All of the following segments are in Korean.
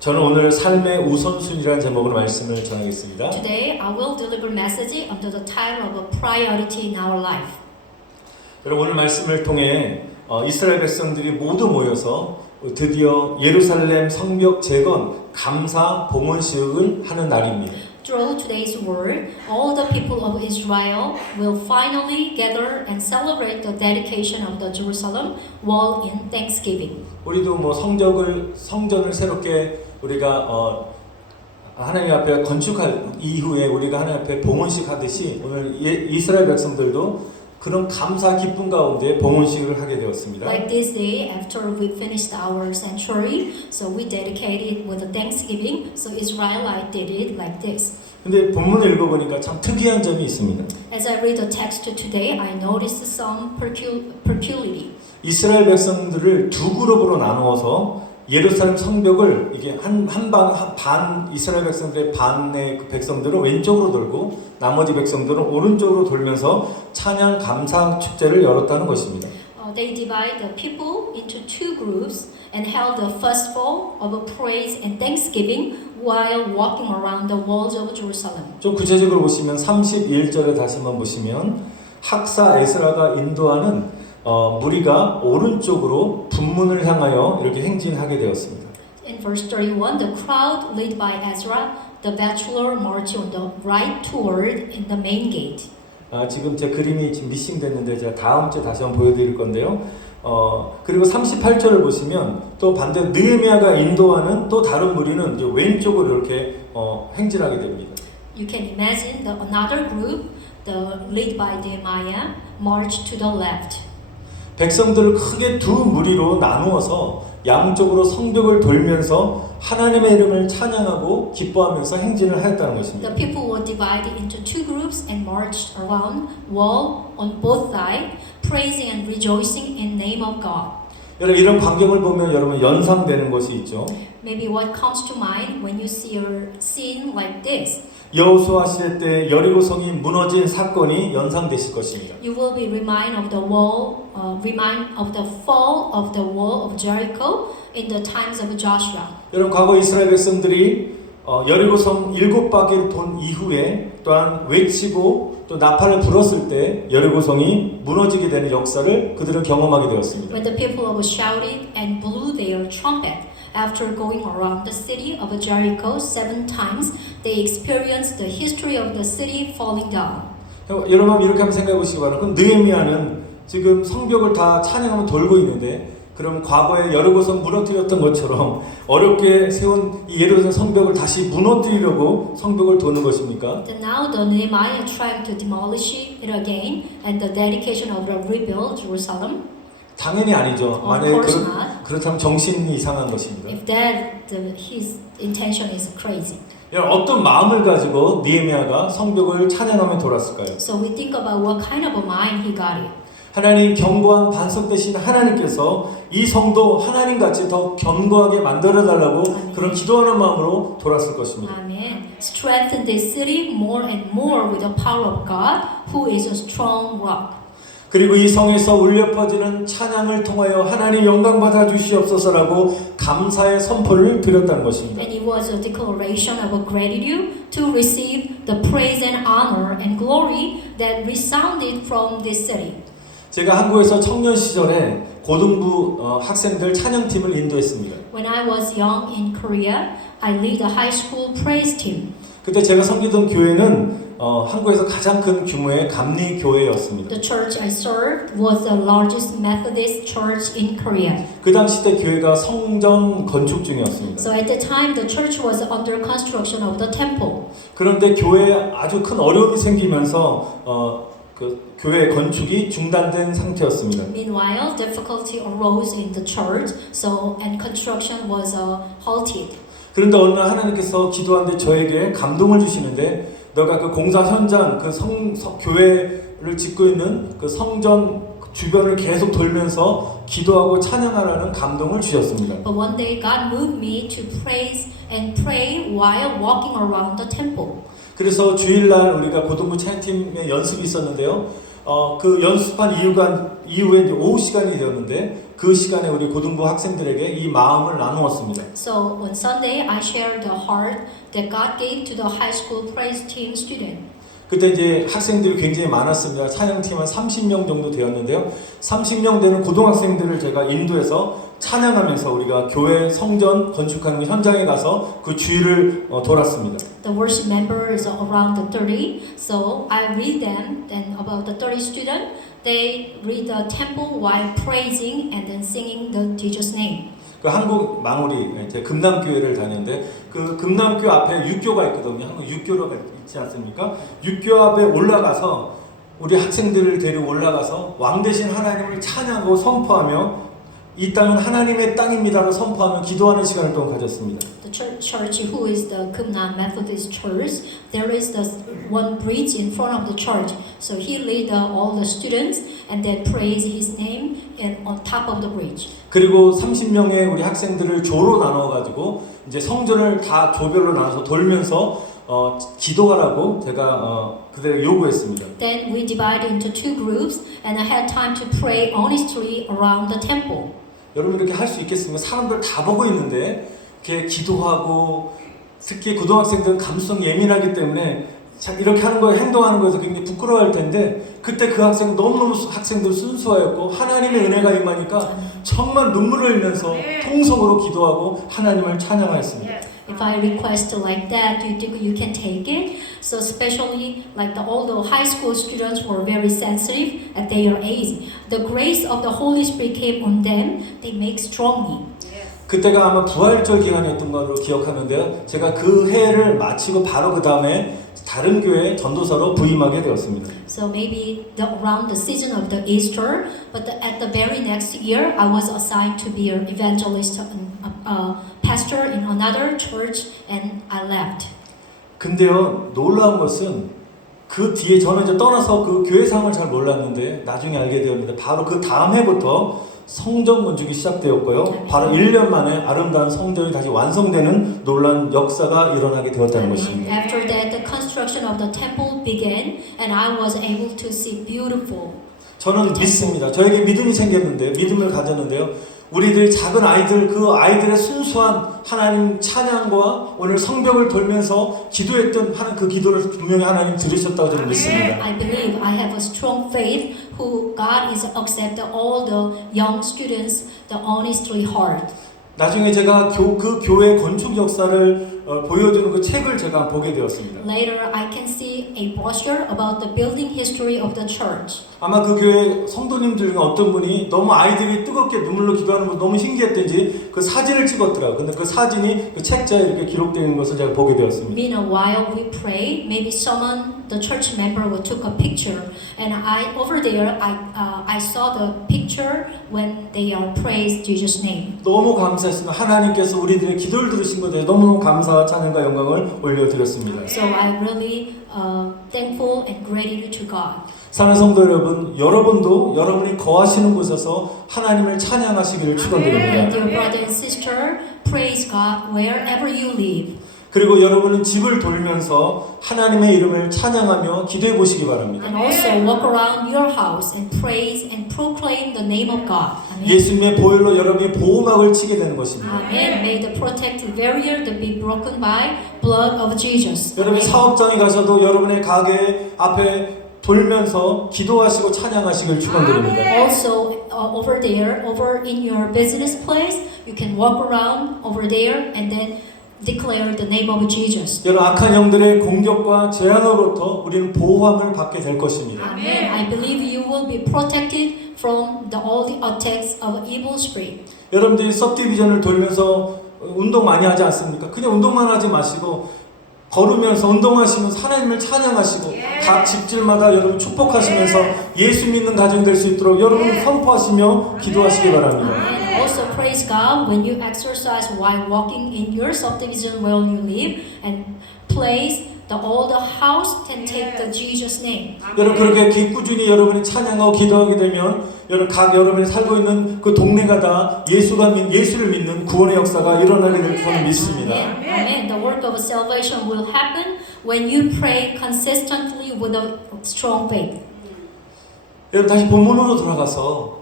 저는 오늘 삶의 우선순위라는 제목으로 말씀을 전하겠습니다. Today I will deliver message under the title of a priority in our life. 여러분 오늘 말씀을 통해 이스라엘 백성들이 모두 모여서 드디어 예루살렘 성벽 재건 감사 봉헌식을 하는 날입니다. Through today's word, all the people of Israel will finally gather and celebrate the dedication of the Jerusalem wall in Thanksgiving. 우리도 뭐 성전을 새롭게 우리가 하나님 앞에 건축할 이후에 우리가 하나님 앞에 봉헌식 하듯이 오늘 이스라엘 백성들도 그런 감사 기쁨 가운데 봉헌식을 하게 되었습니다. Like this day, after we finished our sanctuary, so we dedicated with a Thanksgiving. So Israelite did it like this. 근데 본문을 읽어보니까 참 특이한 점이 있습니다. As I read the text today, I noticed some peculiarity. 이스라엘 백성들을 두 그룹으로 나누어서 예루살렘 성벽을 이게 반 이스라엘 백성들의 반의 그 백성들은 왼쪽으로 돌고 나머지 백성들은 오른쪽으로 돌면서 찬양 감사 축제를 열었다는 것입니다. They divide the people into two groups and held the festival of praise and thanksgiving while walking around the walls of Jerusalem. 좀 구체적으로 보시면 31절에 다시 한번 보시면 학사 에스라가 인도하는 무리가 오른쪽으로 분문을 향하여 이렇게 행진하게 되었습니다. In verse 31, the crowd led by Ezra, the bachelor, marched on the right toward in the main gate. 지금 제 그림이 지금 미싱됐는데 제가 다음 주에 다시 한번 보여드릴 건데요. 그리고 38절을 보시면 또 반대로 느헤미야가 인도하는 또 다른 무리는 이제 왼쪽으로 이렇게 행진하게 됩니다. You can imagine another group, led by Nehemiah, marched to the left. 백성들을 크게 두 무리로 나누어서 양쪽으로 성벽을 돌면서 하나님의 이름을 찬양하고 기뻐하면서 행진을 하였다는 것입니다. The people were divided into two groups and marched around wall on both sides, praising and rejoicing in name of God. 여러분 이런 광경을 보면 여러분 연상되는 것이 있죠. Maybe what comes to mind when you see a scene like this. 여호수아 시대 때 여리고성이 무너진 사건이 연상되실 것입니다. You will be reminded of the fall of the wall of Jericho in the times of Joshua. 여러분 과거 이스라엘 백성들이 여리고성 7바퀴를 돈 이후에 또한 외치고 또 나팔을 불었을 때 여리고성이 무너지게 되는 역사를 그들은 경험하게 되었습니다. When the people shouted and blew their trumpet after going around the city of Jericho 7 times, they experienced the history of the city falling down. 여러분 이렇게 한번 생각해 보시기 바랍니다. 그럼 느헤미야는 지금 성벽을 다 찬양하며 돌고 있는데 그럼 과거에 여리고성 무너뜨렸던 것처럼 어렵게 세운 이 예루살렘 성벽을 다시 무너뜨리려고 성벽을 도는 것입니까? Now the Nehemiah trying to demolish it again and the dedication of the rebuilt Jerusalem. 당연히 아니죠. 만약에 그렇다면 정신이 이상한 것입니다. If his intention is crazy. 어떤 마음을 가지고 느헤미야가 성벽을 찬양하며 돌았을까요? So we think about what kind of a mind he got it. 하나님 견고한 반석 되신 하나님께서 이 성도 하나님같이 더 견고하게 만들어달라고 그런 기도하는 마음으로 돌았을 것입니다. Amen. Strengthen this city more and more with the power of God, who is a strong rock. 그리고 이 성에서 울려 퍼지는 찬양을 통하여 하나님 영광 받아 주시옵소서라고 감사의 선포를 드렸다는 것입니다. And it was a declaration of gratitude to receive the praise and honor and glory that resounded from this city. 제가 한국에서 청년 시절에 고등부 학생들 찬양팀을 인도했습니다. When I was young in Korea, I led a high school praise team. 그때 제가 섬기던 교회는 한국에서 가장 큰 규모의 감리 교회였습니다. The church I served was the largest Methodist church in Korea. 그 당시 때 교회가 성전 건축 중이었습니다. So at the time, the church was under construction of the temple. 그런데 교회에 아주 큰 어려움이 생기면서 그 교회 건축이 중단된 상태였습니다. Meanwhile, difficulty arose in the church, and construction was halted. 그런데 어느 날 하나님께서 기도하는데 저에게 감동을 주시는데 너가 그 공사 현장 그 교회를 짓고 있는 그 성전 주변을 계속 돌면서 기도하고 찬양하라는 감동을 주셨습니다. But one day God moved me to praise and pray while walking around the temple. 그래서 주일날 우리가 고등부 찬양팀의 연습이 있었는데요. 그 연습한 이유가 이후에 이제 오후 시간이 되었는데 그 시간에 우리 고등부 학생들에게 이 마음을 나누었습니다. So on Sunday, I shared the heart that God gave to the high school praise team student. 그때 이제 학생들이 굉장히 많았습니다. 찬양팀 한 30명 정도 되었는데요. 30명 되는 고등학생들을 제가 인도해서 찬양하면서 우리가 교회 성전 건축하는 현장에 가서 그 주위를 돌았습니다. The worship member is around the 30, so I read them. Then about the 30 student, they read the temple while praising and then singing the Jesus name. 그 한국 망우리 이제 금남교회를 다녔는데 그 금남교 앞에 육교가 있거든요. 한국 육교가 있지 않습니까? 육교 앞에 올라가서 우리 학생들을 데리고 올라가서 왕 되신 하나님을 찬양하고 선포하며 이 땅은 하나님의 땅입니다로 선포하며 기도하는 시간을 또 가졌습니다. The church, who is the Kumnan Methodist Church, there is the one bridge in front of the church. So he led all the students and then praise his name and on top of the bridge. 그리고 30명의 우리 학생들을 조로 나눠 가지고 이제 성전을 다 조별로 나눠서 돌면서 기도하라고 제가 그대로 요구했습니다. Then we divided into two groups and I had time to pray honestly around the temple. 여러분 이렇게 할 수 있겠습니까? 사람들 다 보고 있는데 이렇게 기도하고 특히 고등학생들은 감수성이 예민하기 때문에 이렇게 하는 거에 행동하는 거에서 굉장히 부끄러워할 텐데 그때 그 학생 너무너무 학생들 순수하였고 하나님의 은혜가 임하니까 정말 눈물을 흘리면서 통성으로 기도하고 하나님을 찬양하였습니다. If I request like that, you think you can take it? So especially like all the high school students were very sensitive at their age. The grace of the Holy Spirit came on them. They make strongly. 그때가 아마 부활절 기간이었던 걸로 기억하는데요. 제가 그 해를 마치고 바로 그 다음에 다른 교회 전도사로 부임하게 되었습니다. So maybe around the season of the Easter, but at the very next year, I was assigned to be an evangelist, pastor in another church, and I left. 근데요, 놀라운 것은 그 뒤에 저는 이제 떠나서 그 교회 상황을 잘 몰랐는데 나중에 알게 되었는데 바로 그 다음 해부터 성전 건축이 시작되었고요. 바로 1년 만에 아름다운 성전이 다시 완성되는 놀라운 역사가 일어나게 되었다는 것입니다. After that, the construction of the temple began, and I was able to see beautiful. 저는 믿습니다. 저에게 믿음이 생겼는데 믿음을 가졌는데요. 우리들 작은 아이들 그 아이들의 순수한 하나님 찬양과 오늘 성벽을 돌면서 기도했던 그 기도를 분명히 하나님 들으셨다고 저는 믿습니다. I believe I have a strong faith who God is accept all the young students, the honestly heart. 나중에 제가 그 교회 건축 역사를 보여주는 그 책을 제가 보게 되었습니다. Later, I can see a brochure about the building history of the church. 아마 그 교회 성도님들 중에 어떤 분이 너무 아이들이 뜨겁게 눈물로 기도하는 거 너무 신기했던지 그 사진을 찍었더라고요. 근데 그 사진이 그 책자에 이렇게 기록되어 있는 것을 제가 보게 되었습니다. Meanwhile, we pray. Maybe someone, the church member, took a picture, and over there, I saw the picture when they are praised Jesus' name. 너무 감사했습니다. 하나님께서 우리들의 기도를 들으신 것에 너무너무 감사와 찬양과 영광을 올려드렸습니다. So I'm really thankful and grateful to God. 사랑하는 성도 여러분, 여러분도 여러분이 거하시는 곳에서 하나님을 찬양하시기를 축원드립니다. Dear brother and sister, praise God wherever you live. 그리고 여러분은 집을 돌면서 하나님의 이름을 찬양하며 기도해 보시기 바랍니다. And also walk around your house and praise and proclaim the name of God. Amen. 예수님의 보혈로 여러분이 보호막을 치게 되는 것입니다. Amen. May the protective barrier that be broken by blood of Jesus. 여러분이 Amen. 사업장에 가셔도 여러분의 가게 앞에 돌면서 기도하시고 찬양하시길 축원드립니다. Also over there, over in your business place, you can walk around over there and then declare the name of Jesus. 여러분 악한 영들의 공격과 재앙으로부터 우리는 보호함을 받게 될 것입니다. Amen. I believe you will be protected from all the attacks of evil spirit. 여러분들이 सब디비전을 돌면서 운동 많이 하지 않습니까? 그냥 운동만 하지 마시고 걸으면서 운동하시면서 하나님을 찬양하시고 각 집들마다 여러분 축복하시면서 예수 믿는 가정이 될 수 있도록 여러분 선포하시며 기도하시기 바랍니다. And also praise God when you exercise while walking in your subdivision where you live and place all the house can take the Jesus name. 여러분 그렇게 꾸준히 여러분이 찬양하고 기도하게 되면 여러분이 살고 있는 그 동네가 다 예수를 믿는 구원의 역사가 일어나게 될 줄은 믿습니다. Amen. The work of salvation will happen when you pray consistently with a strong faith. 여러분 다시 본문으로 돌아가서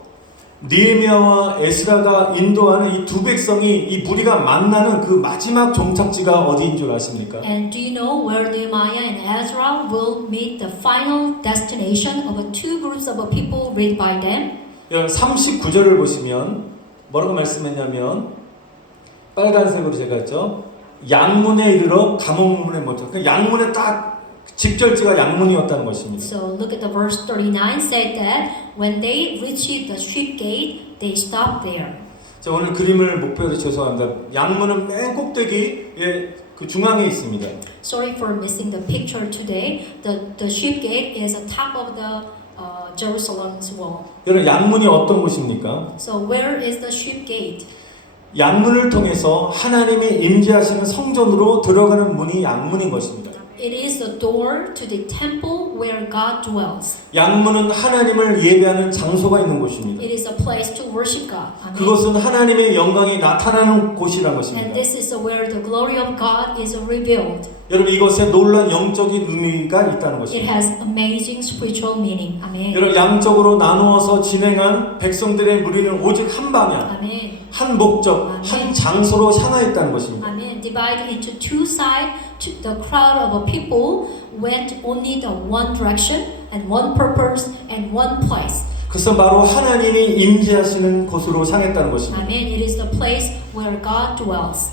느헤미야와 에스라가 인도하는 이 두 백성이 이 무리가 만나는 그 마지막 종착지가 어디인 줄 아십니까? And do you know where Nehemiah and Ezra will meet the final destination of two groups of people read by them? 여러분 39절을 보시면 뭐라고 말씀했냐면 빨간색으로 제가 했죠. 양문에 이르러 감옥문에 멈춰. 그 양문에 딱 직결지가 양문이었다는 것입니다. So look at the verse 39 said that when they reached the sheep gate, they stopped there. 자, 오늘 그림을 못 보여서 죄송합니다. 양문은 맨 꼭대기에 그 중앙에 있습니다. Sorry for missing the picture today. The sheep gate is on top of the Jerusalem's wall. 여러분 양문이 어떤 곳입니까? So where is the sheep gate? 양문을 통해서 하나님이 임재하시는 성전으로 들어가는 문이 양문인 것입니다. It is the door to the temple where God dwells. 양문은 하나님을 예배하는 장소가 있는 곳입니다. It is a place to worship God. Amen. 그것은 하나님의 영광이 나타나는 곳이라는 것입니다. And this is where the glory of God is revealed. 여러분 이것에 놀란 영적인 의미가 있다는 It 것입니다. has amazing spiritual meaning. Amen. 여러분 양쪽으로 나누어서 진행한 백성들의 무리는 오직 한 방향, Amen. 한 목적, 한 장소로 향하였다는 것입니다. Amen. Divided into two sides, the crowd of people went only the one direction and one purpose and one place. 그것은 바로 하나님이 임재하시는 곳으로 향했다는 것입니다. Amen. It is the place where God dwells.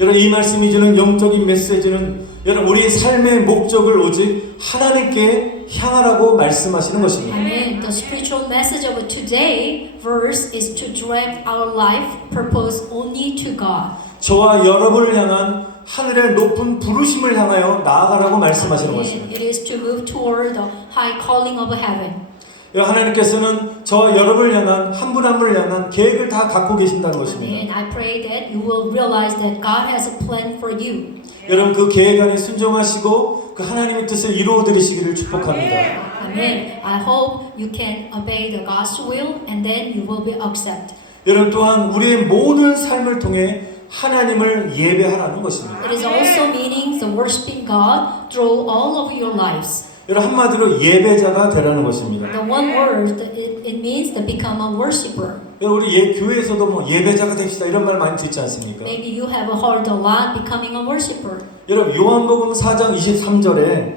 여러분 이 말씀이 주는 영적인 메시지는 여러분 우리의 삶의 목적을 오직 하나님께 향하라고 말씀하시는 것입니다. Amen. The spiritual message of today verse is to direct our life purpose only to God. 저와 여러분을 향한 하늘의 높은 부르심을 향하여 나아가라고 말씀하시는 Amen. 것입니다. It is to move toward the high calling of heaven. 하나님께서는 저와 여러분을 향한 한 분 한 분을 향한 계획을 다 갖고 계신다는 것입니다. And I pray that you will realize that God has a plan for you. 여러분 그 계획 안에 순종하시고 그 하나님의 뜻을 이루어 드리시기를 축복합니다. Amen. I hope you can obey the God's will and then you will be accepted. 여러분 또한 우리의 모든 삶을 통해 하나님을 예배하라는 것입니다. It is also meaning the worshiping God through all of your lives. 여러분 한마디로 예배자가 되라는 것입니다. The one word it means to become a worshipper. 여러분 우리 교회에서도 뭐 예배자가 됩시다 이런 말 많이 듣지 않습니까? Maybe you have heard a lot becoming a worshipper. 여러분 요한복음 4장 23절에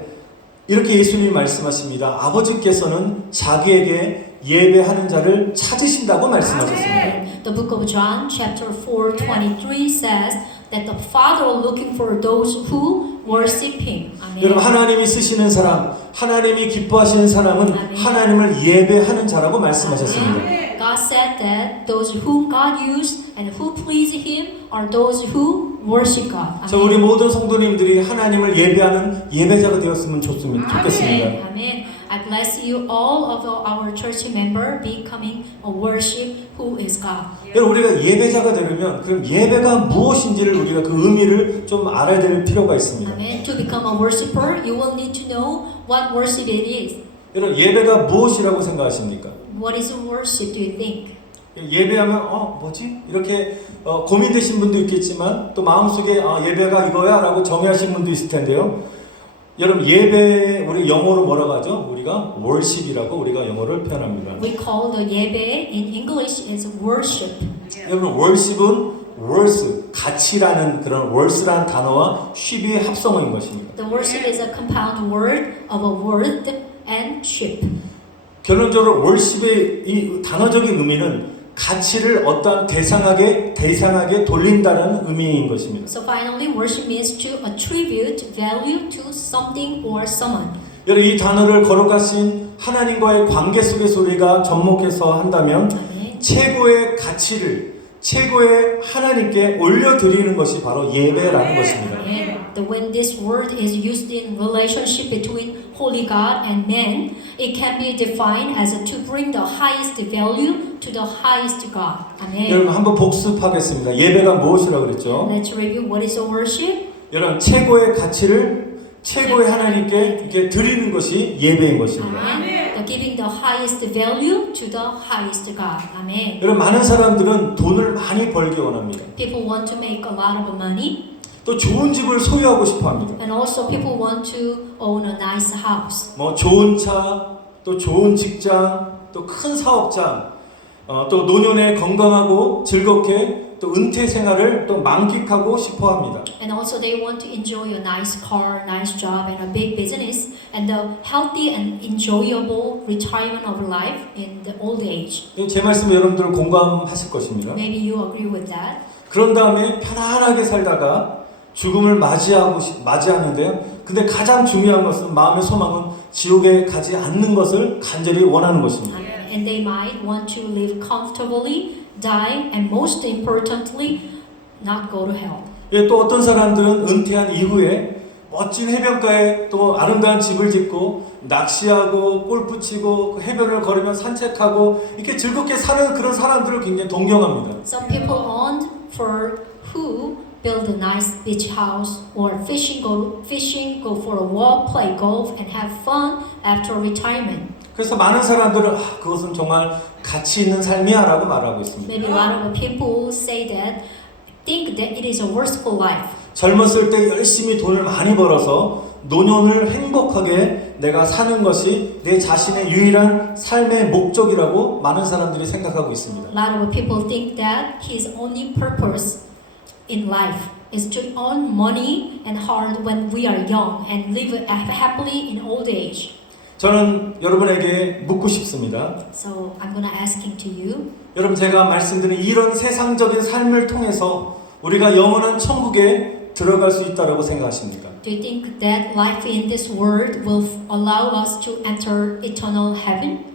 이렇게 예수님이 말씀하십니다. 아버지께서는 자기에게 예배하는 자를 찾으신다고 말씀하셨습니다. The book of John chapter 4:23 says that the Father is looking for those who worship Him. 여러분 Amen. 하나님이 쓰시는 사람, 하나님이 기뻐하시는 사람은 아멘. 하나님을 예배하는 자라고 말씀하셨습니다. God said that those whom God used and who please Him are those who worship God. 자, 우리 모든 성도님들이 하나님을 예배하는 예배자가 되었으면 좋겠습니다. Amen. I bless you all of our church member becoming a worship who is God. 여러분 우리가 예배자가 되려면 그럼 예배가 무엇인지를 우리가 그 의미를 좀 알아야 될 필요가 있습니다. Amen. To become a worshipper, you will need to know what worship it is. 여러분 예배가 무엇이라고 생각하십니까? What is worship, do you think? 예배하면 뭐지? 이렇게 고민되신 분도 있겠지만 또 마음속에 예배가 이거야 라고 정의하신 분도 있을 텐데요. 여러분 예배 우리 영어로 뭐라고 하죠? 우리가 worship이라고 우리가 영어를 표현합니다. We call the 예배 in English is worship. 여러분 worship은 worth, 가치라는 그런 worth라는 단어와 ship의 합성어인 것입니다. The worship is a compound word of a word and ship. 결론적으로 worship의 이 단어적인 의미는 가치를 어떠한 대상에게 돌린다는 의미인 것입니다. So finally, worship means to attribute value to something or someone. 여러분 이 단어를 거룩하신 하나님과의 관계 속에서 우리가 접목해서 한다면 Amen. 최고의 가치를 최고의 하나님께 올려드리는 것이 바로 예배라는 것입니다. Amen. When this word is used in relationship between holy God and man, it can be defined as to bring the highest value to the highest God. Amen. 여러분 한번 복습하겠습니다. 예배가 무엇이라고 그랬죠? Let's review what is a worship. 여러분 최고의 가치를 최고의 하나님께 이렇게 드리는 것이 예배인 것입니다. Amen. The giving the highest value to the highest God. Amen. 여러분 많은 사람들은 돈을 많이 벌기 원합니다. People want to make a lot of money, 또 좋은 집을 소유하고 싶어 합니다. and also people want to own a nice house. 뭐 좋은 차, 또 좋은 직장, 또 큰 사업장, 또 노년에 건강하고 즐겁게 또 은퇴 생활을 또 만끽하고 싶어 합니다. And also they want to enjoy a nice car, nice job, and a big business, and the healthy and enjoyable retirement of life in the old age. 제 말씀에 여러분들 공감하실 것입니다. Maybe you agree with that. 그런 다음에 편안하게 살다가 죽음을 맞이하는데요. 근데 가장 중요한 것은 마음의 소망은 지옥에 가지 않는 것을 간절히 원하는 것입니다. And they might want to live comfortably, die, and most importantly, not go to hell. 예, 또 어떤 사람들은 은퇴한 이후에 멋진 해변가에 또 아름다운 집을 짓고 낚시하고 골프 치고 그 해변을 걸으며 산책하고 이렇게 즐겁게 사는 그런 사람들을 굉장히 동경합니다. Some people own for who build a nice beach house or fishing, go for a walk, play golf, and have fun after retirement. 그래서 많은 사람들은 그것은 정말 가치 있는 삶이야라고 말하고 있습니다. Maybe a lot of people say that, think that it is a worthwhile life. 젊었을 때 열심히 돈을 많이 벌어서 노년을 행복하게 내가 사는 것이 내 자신의 유일한 삶의 목적이라고 많은 사람들이 생각하고 있습니다. A lot of people think that his only purpose in life is to earn money and hard when we are young and live happily in old age. 저는 여러분에게 묻고 싶습니다. So I'm gonna asking to you. 여러분 제가 말씀드린 이런 세상적인 삶을 통해서 우리가 영원한 천국에 들어갈 수 있다라고 생각하십니까? Do you think that life in this world will allow us to enter eternal heaven?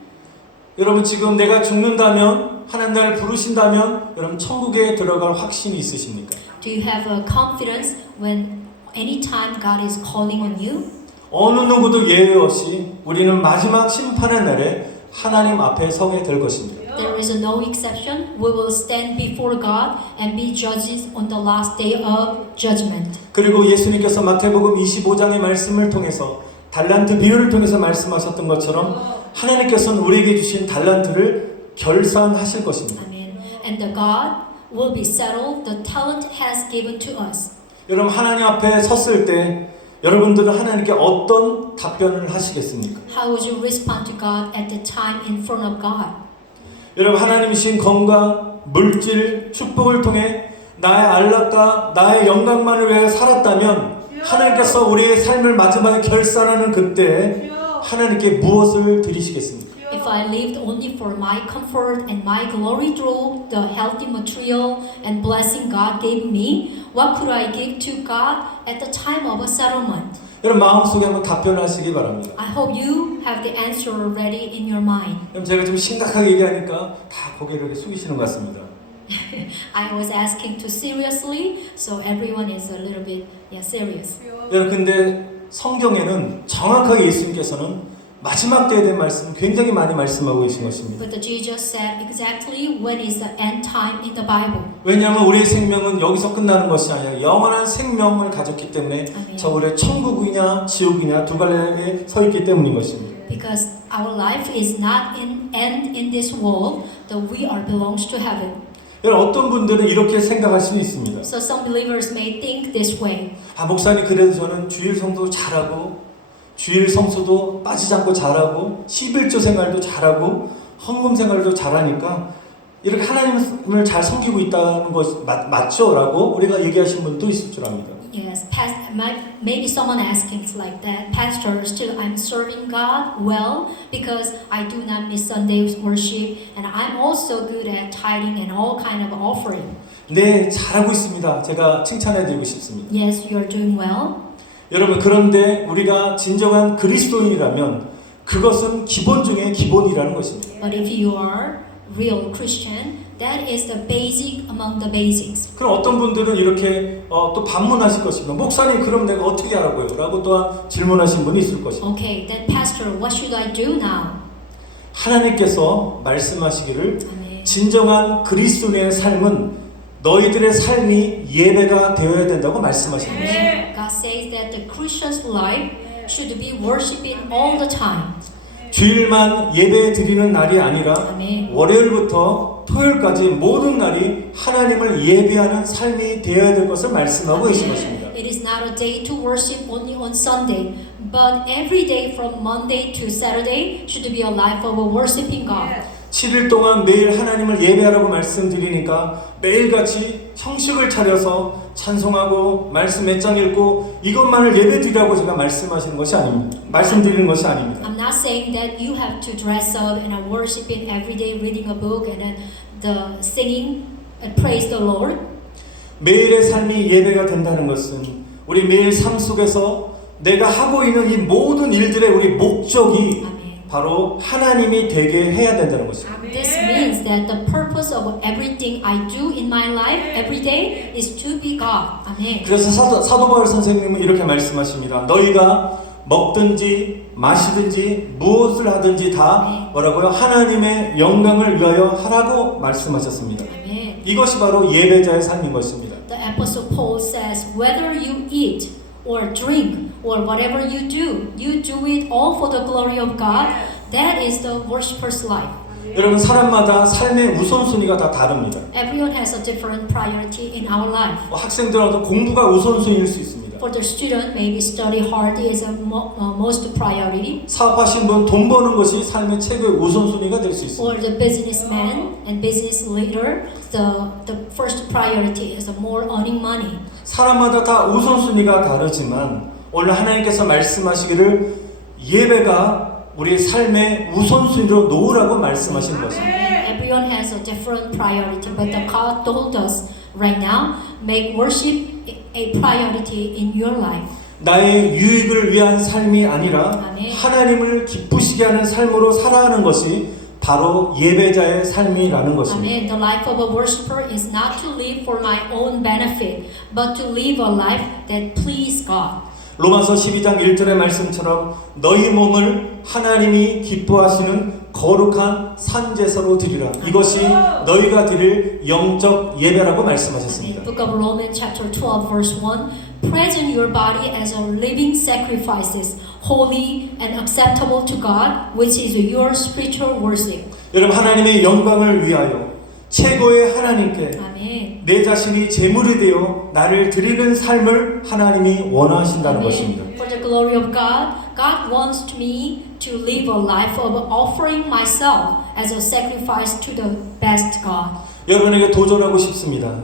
여러분 지금 내가 죽는다면 하나님 날 부르신다면 여러분 천국에 들어갈 확신이 있으십니까? Do you have a confidence when anytime God is calling on you? 어느 누구도 예외 없이 우리는 마지막 심판의 날에 하나님 앞에 서게 될 것입니다. There is no exception. We will stand before God and be judges on the last day of judgment. 그리고 예수님께서 마태복음 25장의 말씀을 통해서 달란트 비유를 통해서 말씀하셨던 것처럼 하나님께서는 우리에게 주신 달란트를 결산하실 것입니다. Amen. And the God will be settled the talent has given to us. 여러분 하나님 앞에 섰을 때 여러분들은 하나님께 어떤 답변을 하시겠습니까? How would you respond to God at the time in front of God? 여러분 하나님이신 건강, 물질, 축복을 통해 나의 안락과 나의 영광만을 위해 살았다면 하나님께서 우리의 삶을 마지막에 결산하는 그때 하나님께 무엇을 드리시겠습니까? If I lived only for my comfort and my glory through the healthy material and blessing God gave me, what could I give to God at the time of a settlement? 여러분 마음속에 한번 답변하시기 바랍니다. I hope you have the answer ready in your mind. 그럼 제가 좀 심각하게 얘기하니까 다 고개를 숙이시는 것 같습니다. I was asking too seriously, so everyone is a little bit serious. 여러분 근데 성경에는 정확하게 예수님께서는 마지막 때에 대한 말씀 굉장히 많이 말씀하고 계신 것입니다. But Jesus said exactly when is the end time in the Bible. 왜냐하면 우리의 생명은 여기서 끝나는 것이 아니라 영원한 생명을 가졌기 때문에 아멘. 저 우리의 천국이냐 지옥이냐 두 갈래에 서 있기 때문인 것입니다. Because our life is not end in this world, that we are belongs to heaven. 여러분 어떤 분들은 이렇게 생각할 수도 있습니다. So some believers may think this way. 목사님 그래도 저는 주일 성도 잘하고 주일 성수도 빠지지 않고 잘하고 11조 생활도 잘하고 헌금 생활도 잘하니까 이렇게 하나님을 잘 섬기고 있다는 것 맞죠? 라고 우리가 얘기하신 분도 있을 줄 압니다. Yes, maybe someone asking like that. Pastor, still I'm serving God well because I do not miss Sunday's worship and I'm also good at tithing and all kind of offering. 네, 잘하고 있습니다. 제가 칭찬해드리고 싶습니다. Yes, you are doing well. 여러분 그런데 우리가 진정한 그리스도인이라면 그것은 기본 중에 기본이라는 것입니다. But if you are real Christian, that is the basic among the basics. 그럼 어떤 분들은 이렇게 또 반문하실 것입니다. 목사님 그럼 내가 어떻게 하라고요? 라고 또한 질문하신 분이 있을 것입니다. Okay, then Pastor, what should I do now? 하나님께서 말씀하시기를 Amen. 진정한 그리스도인의 삶은 너희들의 삶이 예배가 되어야 된다고 말씀하시는 것입니다. God says that the Christian's life should be worshiping all the time. 주일만 예배 드리는 날이 아니라 아멘. 월요일부터 토요일까지 모든 날이 하나님을 예배하는 삶이 되어야 될 것을 말씀하고 계신 것입니다. It is not a day to worship only on Sunday, but every day from Monday to Saturday should be a life of worshiping God. 7일 동안 매일 하나님을 예배하라고 말씀드리니까 매일같이 형식을 차려서 찬송하고 말씀 몇 장 읽고 이것만을 예배드리라고 제가 말씀드리는 것이 아닙니다. I'm not saying that you have to dress up and worship it every day, reading a book and then the singing and praise the Lord. 매일의 삶이 예배가 된다는 것은 우리 매일 삶 속에서 내가 하고 있는 이 모든 일들의 우리 목적이 아멘. 바로 하나님이 되게 해야 된다는 것입니다. This means that the purpose of everything I do in my life every day is to be God. 아멘. 그래서 사도 바울 선생님은 이렇게 말씀하십니다. 너희가 먹든지 마시든지 무엇을 하든지 다 뭐라고요? 하나님의 영광을 위하여 하라고 말씀하셨습니다. 아멘. 이것이 바로 예배자의 삶인 것입니다. The Apostle Paul says, whether you eat or drink or whatever you do it all for the glory of God. That is the worshiper's life. 여러분 사람마다 삶의 우선순위가 다 다릅니다. Everyone has a different priority in our life. 학생들한테 공부가 우선순위일 수 있습니다. For the student, maybe study hard is a most priority. 사업하신 분 돈 버는 것이 삶의 최고의 우선순위가 될 수 Or 있습니다. the businessman and business leader, the first priority is more earning money. 사람마다 다 우선순위가 다르지만 오늘 하나님께서 말씀하시기를 예배가 우리의 삶의 우선순위로 놓으라고 말씀하시는 것입니다. Everyone has a different priority, but the God told us right now, make worship a priority in your life. 나의 유익을 위한 삶이 아니라 아멘. 하나님을 기쁘시게 하는 삶으로 살아가는 것이 바로 예배자의 삶이라는 것입니다. Amen. The life of a worshiper is not to live for my own benefit, but to live a life that please God. 로마서 12장 1절의 말씀처럼 너희 몸을 하나님이 기뻐하시는 거룩한 산제사로 드리라. 이것이 너희가 드릴 영적 예배라고 말씀하셨습니다. Book of Romans chapter 12 verse 1 present your body as a living sacrifices holy and acceptable to God which is your spiritual worship. 여러분 하나님의 영광을 위하여 최고의 하나님께 아멘. 내 자신이 제물이 되어 나를 드리는 삶을 하나님이 원하신다는 것입니다. For the glory of God, God wants me to live a life of offering myself as a sacrifice to the best God. 여러분에게 도전하고 싶습니다.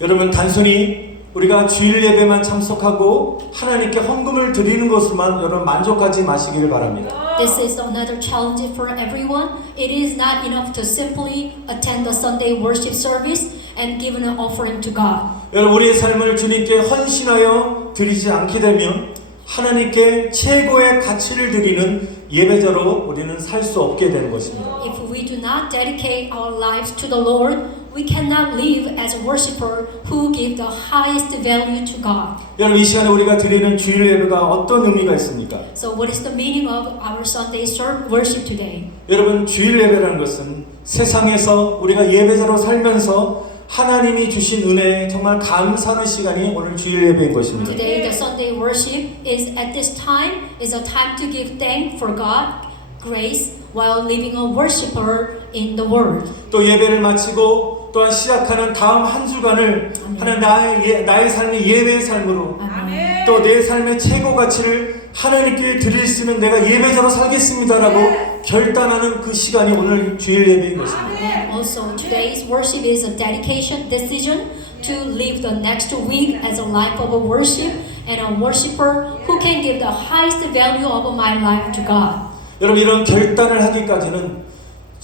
여러분 단순히 우리가 주일 예배만 참석하고 하나님께 헌금을 드리는 것으로만 여러분 만족하지 마시기를 바랍니다. This is another challenge for everyone. It is not enough to simply attend the Sunday worship service and give an offering to God. 여러분 우리의 삶을 주님께 헌신하여 드리지 않게 되면 하나님께 최고의 가치를 드리는 예배자로 우리는 살 수 없게 되는 것입니다. If we do not dedicate our lives to the Lord, we cannot live as a worshiper who give the highest value to God. 여러분 이 시간에 우리가 드리는 주일 예배가 어떤 의미가 있습니까? So what is the meaning of our Sunday worship today? 여러분 주일 예배라는 것은 세상에서 우리가 예배자로 살면서 하나님이 주신 은혜에 정말 감사하는 시간이 오늘 주일 예배인 것입니다. Today the Sunday worship is at this time is a time to give thanks for God, grace while living a worshiper in the world. 또 예배를 마치고 또한 시작하는 다음 한 주간을 하나님 나의 삶이 예배의 삶으로 아멘. 또 내 삶의 최고 가치를 하나님께 드릴 수 있는 내가 예배자로 살겠습니다라고 결단하는 그 시간이 오늘 주일 예배인 것입니다. And also today's worship is a dedication decision to live the next week as a life of a worship and a worshiper who can give the highest value of my life to God. 여러분 이런 결단을 하기까지는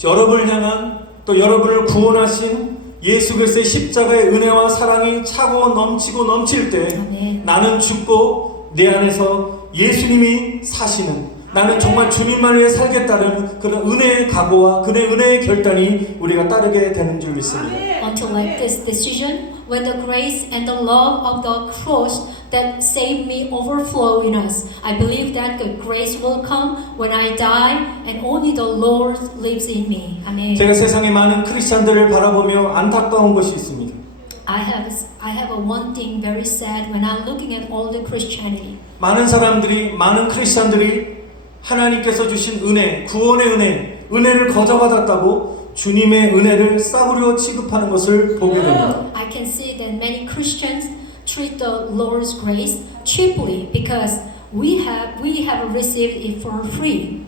여러분을 향한 또 여러분을 구원하신 예수 그리스도의 십자가의 은혜와 사랑이 차고 넘치고 넘칠 때 아멘. 나는 죽고 내 안에서 예수님이 사시는 나는 정말 주님만 위해 살겠다는 그런 은혜의 각오와 그의 은혜의 결단이 우리가 따르게 되는 줄 믿습니다. Until like this decision, when the grace and the love of the cross that saved me overflow in us, I believe that the grace will come when I die and only the Lord lives in me. Amen. 제가 세상의 많은 크리스천들을 바라보며 안타까운 것이 있습니다. I have a one thing very sad when I'm looking at all the Christianity. 많은 크리스천들이 하나님께서 주신 은혜, 구원의 은혜를 거저받았다고 주님의 은혜를 싸구려 취급하는 것을 보게 됩니다. I can see that many Christians treat the Lord's grace cheaply because we have received it for free.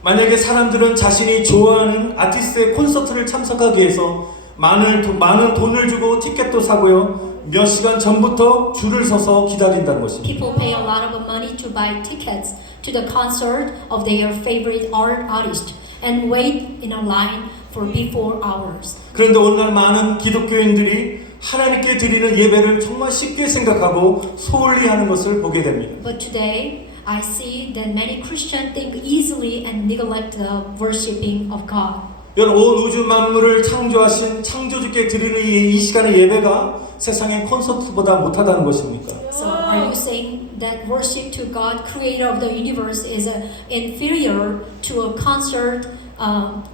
만약에 사람들은 자신이 좋아하는 아티스트의 콘서트를 참석하기 위해서 많은 돈을 주고 티켓도 사고요. 몇 시간 전부터 줄을 서서 기다린다는 것입니다. People pay a lot of money to buy tickets to the concert of their favorite artist and wait in a line for before hours. 그런데 오늘날 많은 기독교인들이 하나님께 드리는 예배를 정말 쉽게 생각하고 소홀히 하는 것을 보게 됩니다. But today, I see that many Christians think easily and neglect the worshiping of God. 여러분, 온 우주 만물을 창조하신 창조주께 드리는 이 시간의 예배가 세상의 콘서트보다 못하다는 것입니까? So, are you saying that worship to God, Creator of the universe, is inferior to a concert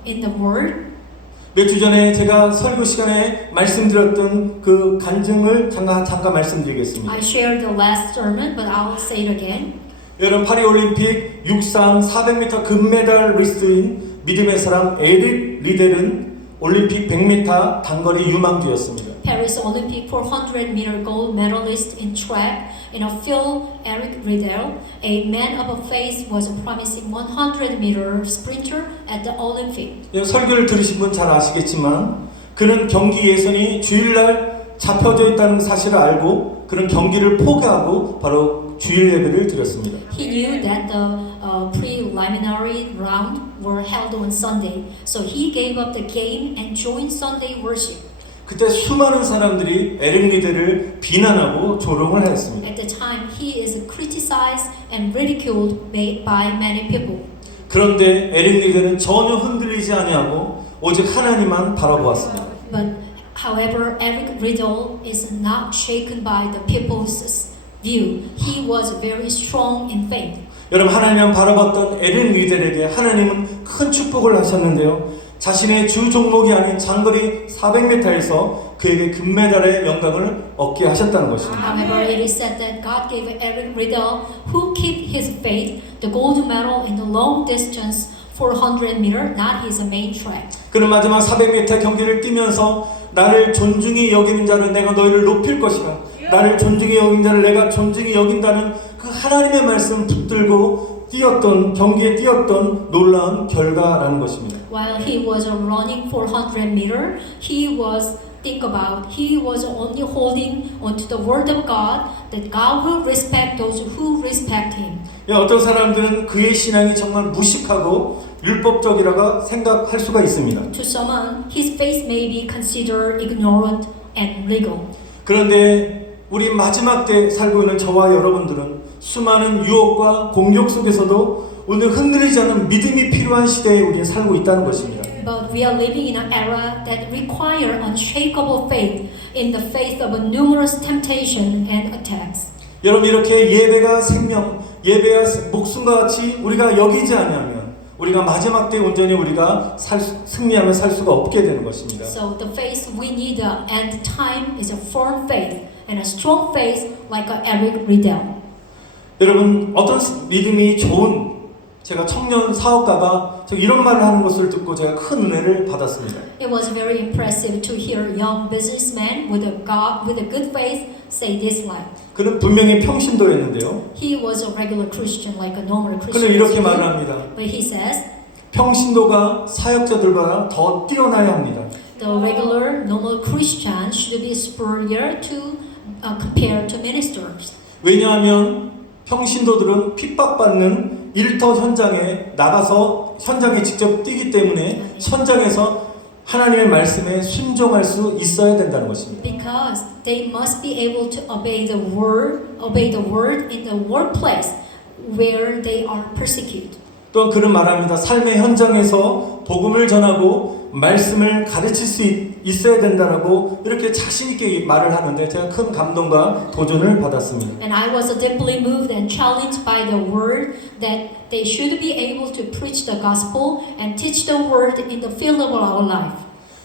in the world? 몇 주 전에 제가 설교 시간에 말씀드렸던 그 간증을 잠깐 말씀드리겠습니다. I shared the last sermon, but I'll say it again. 여러분, 파리올림픽 육상 400m 금메달리스트인 믿음의 사람 에릭 리델은 올림픽 100m 단거리 유망주였습니다. Paris Olympic 400-meter gold medalist in track in a field, Eric Riddell, a man of faith, was a promising 100-meter sprinter at the Olympic. 설교를 들으신 분 잘 아시겠지만 그는 경기 예선이 주일날 잡혀져 있다는 사실을 알고 그런 경기를 포기하고 바로 주일 예배를 드렸습니다. He knew that the preliminary round were held on Sunday, so he gave up the game and joined Sunday worship. 그때 수많은 사람들이 에릭 리델을 비난하고 조롱을 했습니다. At the time, he is criticized and ridiculed by many people. 그런데 에릭 리델은 전혀 흔들리지 아니하고 오직 하나님만 바라보았습니다. But however, Eric Riddle is not shaken by the people's view. He was very strong in faith. 여러분, 하나님만 바라봤던 에릭 리델에게 하나님은 큰 축복을 하셨는데요. 자신의 주 종목이 아닌 장거리 400m에서 그에게 금메달의 영광을 얻게 하셨다는 것입니다. However, it is said that God gave Eric Riddle, who kept his faith, the gold medal in the long distance 400-meter, not his main track. 그는 마지막 400m 경기를 뛰면서 나를 존중히 여기는 자는 내가 너희를 높일 것이다. 나를 존중히 여긴 자를 내가 존중히 여긴다는 그 하나님의 말씀 붙들고 경기에 뛰었던 놀라운 결과라는 것입니다. While he was running 400-meter, he was only holding onto the word of God, that God will respect those who respect him. 어떤 사람들은 그의 신앙이 정말 무식하고 율법적이라고 생각할 수가 있습니다. To someone, his faith may be considered ignorant and legal. 그런데 우리 마지막 때 살고 있는 저와 여러분들은 수많은 유혹과 공격 속에서도 오늘 흔들리지 않는 믿음이 필요한 시대에 우리는 살고 있다는 것입니다. But we are living in an era that require unshakable faith in the face of numerous temptation and attacks. 여러분, 이렇게 예배가 생명, 예배가 목숨과 같이 우리가 여기지 않으면 우리가 마지막 때 온전히 우리가 승리하며 살 수가 없게 되는 것입니다. So the faith we need at time is a firm faith and a strong faith like Eric Riddell. 여러분, 어떤 믿음이 좋은 제가 청년 사업가가 이런 말을 하는 것을 듣고 제가 큰 은혜를 받았습니다. It was very impressive to hear a young businessman with a good faith say this line. 그는 분명히 평신도였는데요. He was a regular Christian, like a normal 그는 Christian. 이렇게 말을 합니다. But he says, 평신도가 사역자들보다 더 뛰어나야 합니다. the regular, normal Christian should be superior to compared to ministers. 왜냐하면 평신도들은 핍박받는 일터 현장에 나가서 현장에 직접 뛰기 때문에 현장에서 하나님의 말씀에 순종할 수 있어야 된다는 것입니다. Because they must be able to obey the word in the workplace where they are persecuted. 또한 그는 말합니다. 삶의 현장에서 복음을 전하고 말씀을 가르칠 수 있어야 된다라고 이렇게 자신 있게 말을 하는데 제가 큰 감동과 도전을 받았습니다. And I was deeply moved and challenged by the word that they should be able to preach the gospel and teach the word in the field of our life.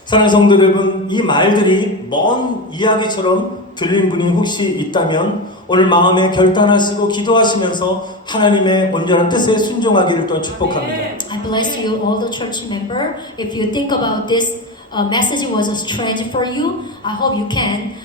사랑하는 성도 여러분, 이 말들이 먼 이야기처럼 들린 분이 혹시 있다면 오늘 마음에 결단하시고 기도하시면서 하나님의 온전한 뜻에 순종하기를 또한 축복합니다. I bless you, all the church member. If you think about this message was strange for you, I hope you can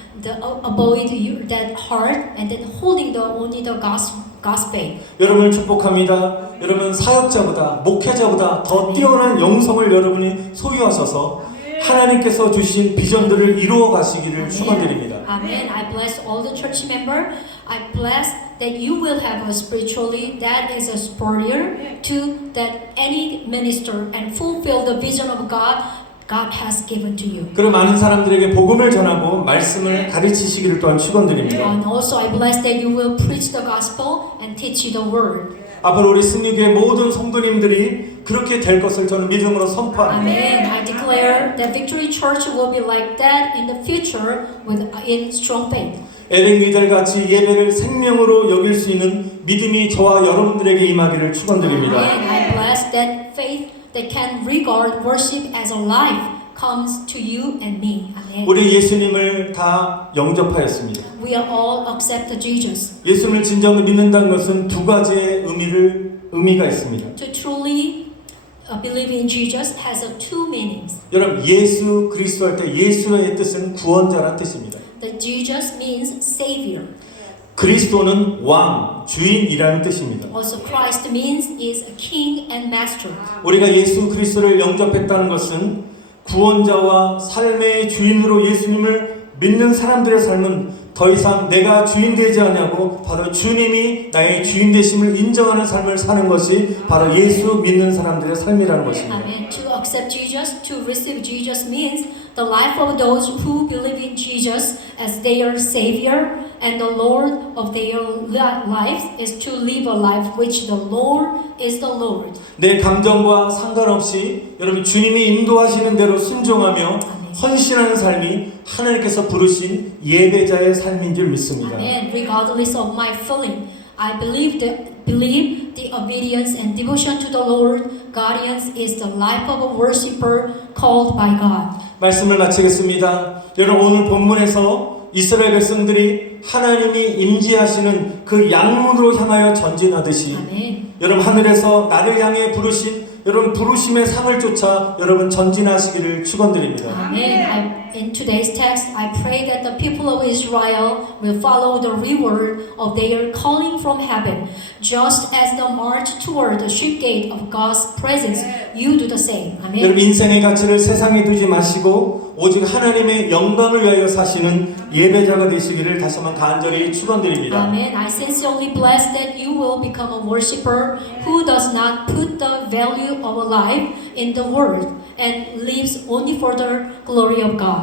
avoid that heart and then holding only the God's faith. 여러분을 축복합니다. 여러분 사역자보다 목회자보다 더 뛰어난 영성을 여러분이 소유하셔서 하나님께서 주신 비전들을 이루어 가시기를 축원드립니다. Amen. I bless all the church member. I bless that you will have a spiritually that is a superior to that any minister and fulfill the vision of God has given to you. 그리고 많은 사람들에게 복음을 전하고 말씀을 가르치시기를 또한 축원드립니다. And also I bless that you will preach the gospel and teach the word. 앞으로 우리 승리교회 모든 성도님들이 그렇게 될 것을 저는 믿음으로 선포합니다. Amen. I declare that Victory Church will be like that in the future in strong faith. 에릭 리델 같이 예배를 생명으로 여길 수 있는 믿음이 저와 여러분들에게 임하기를 축원드립니다. Amen. I bless that faith that can regard worship as a life comes to you and me. Amen. 우리 예수님을 다 영접하였습니다. We are all accept Jesus. 예수님을 진정으로 믿는다는 것은 두 가지의 의미가 있습니다. To truly believe in Jesus has two meanings. 여러분 예수 그리스도 할 때 예수의 뜻은 구원자란 뜻입니다. The Jesus means Savior. 그리스도는 왕, 주인이라는 뜻입니다. Also Christ means is a King and Master. 우리가 예수 그리스도를 영접했다는 것은 구원자와 삶의 주인으로 예수님을 믿는 사람들의 삶은 더 이상 내가 주인 되지 않냐고 바로 주님이 나의 주인 되심을 인정하는 삶을 사는 것이 바로 예수 믿는 사람들의 삶이라는 것입니다. Amen. To accept Jesus, to receive Jesus means the life of those who believe in Jesus as their Savior and the Lord of their lives is to live a life which the Lord is the Lord. 내 감정과 상관없이 여러분 주님이 인도하시는 대로 순종하며 헌신하는 삶이 하나님께서 부르신 예배자의 삶인 줄 믿습니다. Amen. Regardless of my feeling, I believe the obedience and devotion to the Lord, guardians is the life of a worshipper called by God. 말씀을 마치겠습니다. 여러분 오늘 본문에서 이스라엘 백성들이 하나님이 임재하시는 그 양문으로 향하여 전진하듯이 Amen. 여러분 하늘에서 나를 향해 부르신 여러분 부르심의 상을 쫓아 여러분 전진하시기를 축원드립니다. Amen. In today's text, I pray that the people of Israel will follow the reward of their calling from heaven, just as the march toward the sheep gate of God's presence. You do the same. Amen. 여러분 인생의 가치를 세상에 두지 마시고 오직 하나님의 영광을 위하여 사시는 예배자가 되시기를 다시 한번 간절히 축원드립니다. Amen. I sincerely bless that you will become a worshiper who does not put the value of a life in the world and lives only for the glory of God.